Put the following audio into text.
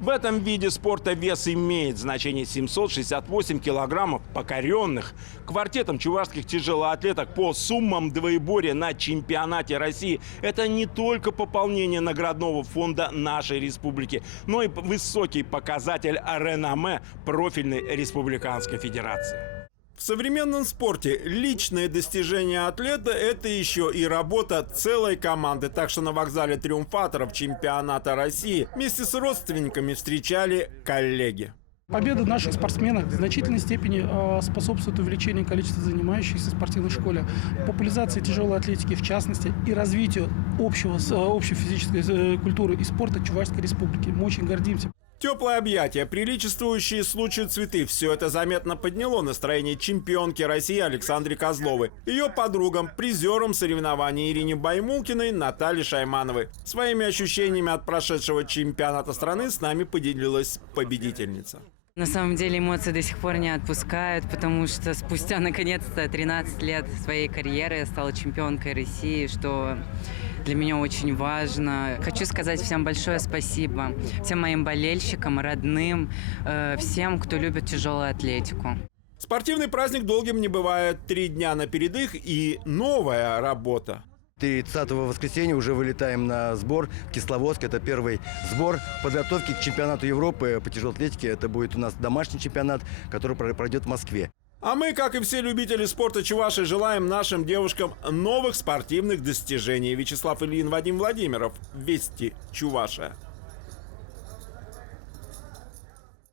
В этом виде спорта вес имеет значение 768 килограммов покоренных. Квартетом чувашских тяжелоатлеток по суммам двоеборья на чемпионате России – это не только пополнение наградного фонда нашей республики, но и высокий показатель реноме профильной республиканской федерации. В современном спорте личные достижения атлета – это еще и работа целой команды. Так что на вокзале триумфаторов чемпионата России вместе с родственниками встречали коллеги. Победа наших спортсменов в значительной степени способствует увеличению количества занимающихся в спортивной школе, популяризации тяжелой атлетики в частности и развитию общей физической культуры и спорта Чувашской республики. Мы очень гордимся. Теплые объятия, приличествующие случаю цветы – все это заметно подняло настроение чемпионки России Александры Козловой, ее подругам, призерам соревнований Ирине Баймулкиной, Наталье Шаймановой. Своими ощущениями от прошедшего чемпионата страны с нами поделилась победительница. На самом деле эмоции до сих пор не отпускают, потому что спустя наконец-то 13 лет своей карьеры я стала чемпионкой России, что для меня очень важно. Хочу сказать всем большое спасибо, всем моим болельщикам, родным, всем, кто любит тяжелую атлетику. Спортивный праздник долгим не бывает. 3 дня на передых и новая работа. 30 воскресенья уже вылетаем на сбор в Кисловодск. Это первый сбор подготовки к чемпионату Европы по тяжелой атлетике. Это будет у нас домашний чемпионат, который пройдет в Москве. А мы, как и все любители спорта Чувашии, желаем нашим девушкам новых спортивных достижений. Вячеслав Ильин, Вадим Владимиров. Вести Чувашия.